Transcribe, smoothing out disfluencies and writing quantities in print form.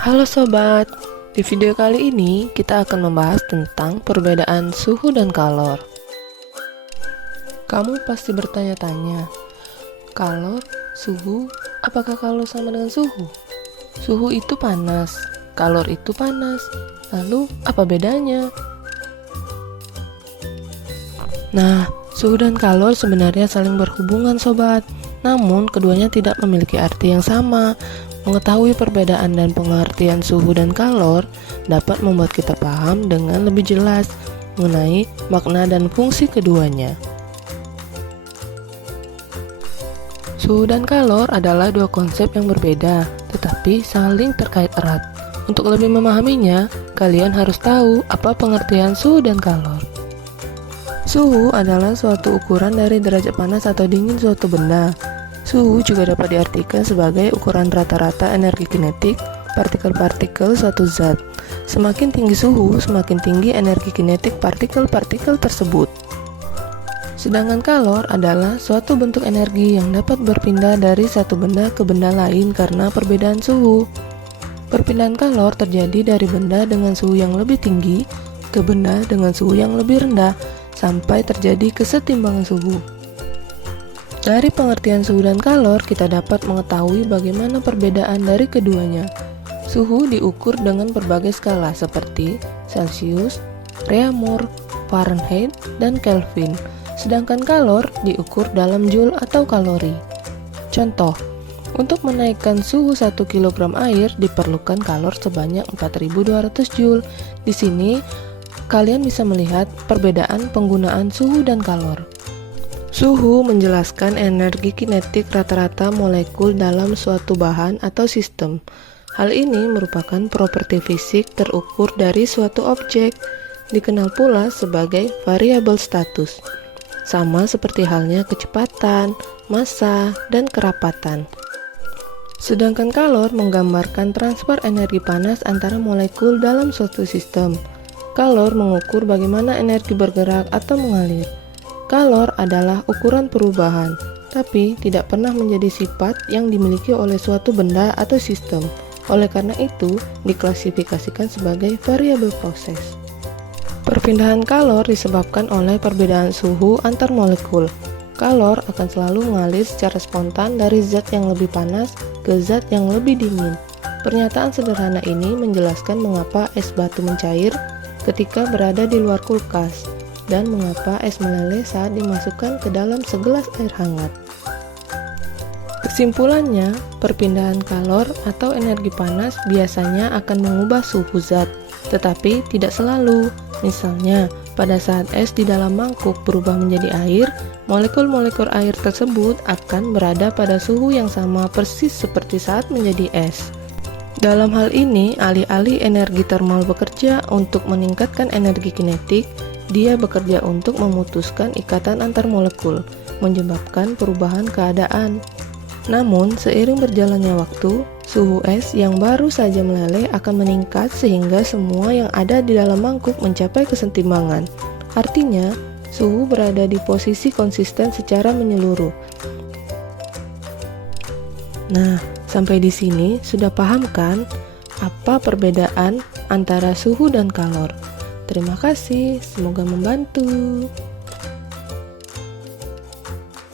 Halo sobat, di video kali ini kita akan membahas tentang perbedaan suhu dan kalor. Kamu pasti bertanya-tanya, kalor, suhu, apakah kalor sama dengan suhu? Suhu itu panas, kalor itu panas, lalu apa bedanya? Nah, suhu dan kalor sebenarnya saling berhubungan sobat, namun keduanya tidak memiliki arti yang sama. Mengetahui perbedaan dan pengertian suhu dan kalor dapat membuat kita paham dengan lebih jelas mengenai makna dan fungsi keduanya. Suhu dan kalor adalah dua konsep yang berbeda, tetapi saling terkait erat. Untuk lebih memahaminya, kalian harus tahu apa pengertian suhu dan kalor. Suhu adalah suatu ukuran dari derajat panas atau dingin suatu benda. Suhu juga dapat diartikan sebagai ukuran rata-rata energi kinetik partikel-partikel suatu zat. Semakin tinggi suhu, semakin tinggi energi kinetik partikel-partikel tersebut. Sedangkan kalor adalah suatu bentuk energi yang dapat berpindah dari satu benda ke benda lain karena perbedaan suhu. Perpindahan kalor terjadi dari benda dengan suhu yang lebih tinggi ke benda dengan suhu yang lebih rendah sampai terjadi kesetimbangan suhu. Dari pengertian suhu dan kalor, kita dapat mengetahui bagaimana perbedaan dari keduanya. Suhu diukur dengan berbagai skala seperti Celsius, Reaumur, Fahrenheit, dan Kelvin. Sedangkan kalor diukur dalam joule atau kalori. Contoh, untuk menaikkan suhu 1 kg air diperlukan kalor sebanyak 4200 joule. Di sini, kalian bisa melihat perbedaan penggunaan suhu dan kalor. Suhu menjelaskan energi kinetik rata-rata molekul dalam suatu bahan atau sistem. Hal ini merupakan properti fisik terukur dari suatu objek, dikenal pula sebagai variabel status. Sama seperti halnya kecepatan, massa, dan kerapatan. Sedangkan kalor menggambarkan transfer energi panas antara molekul dalam suatu sistem. Kalor mengukur bagaimana energi bergerak atau mengalir. Kalor adalah ukuran perubahan, tapi tidak pernah menjadi sifat yang dimiliki oleh suatu benda atau sistem. Oleh karena itu, diklasifikasikan sebagai variabel proses. Perpindahan kalor disebabkan oleh perbedaan suhu antar molekul. Kalor akan selalu mengalir secara spontan dari zat yang lebih panas ke zat yang lebih dingin. Pernyataan sederhana ini menjelaskan mengapa es batu mencair ketika berada di luar kulkas, dan mengapa es meleleh saat dimasukkan ke dalam segelas air hangat. Kesimpulannya, perpindahan kalor atau energi panas biasanya akan mengubah suhu zat, tetapi tidak selalu. Misalnya, pada saat es di dalam mangkuk berubah menjadi air, molekul-molekul air tersebut akan berada pada suhu yang sama persis seperti saat menjadi es. Dalam hal ini, alih-alih energi termal bekerja untuk meningkatkan energi kinetik, dia bekerja untuk memutuskan ikatan antar molekul, menyebabkan perubahan keadaan. Namun, seiring berjalannya waktu, suhu es yang baru saja meleleh akan meningkat sehingga semua yang ada di dalam mangkuk mencapai kesetimbangan. Artinya, suhu berada di posisi konsisten secara menyeluruh. Nah, sampai di sini sudah paham kan apa perbedaan antara suhu dan kalor? Terima kasih, semoga membantu.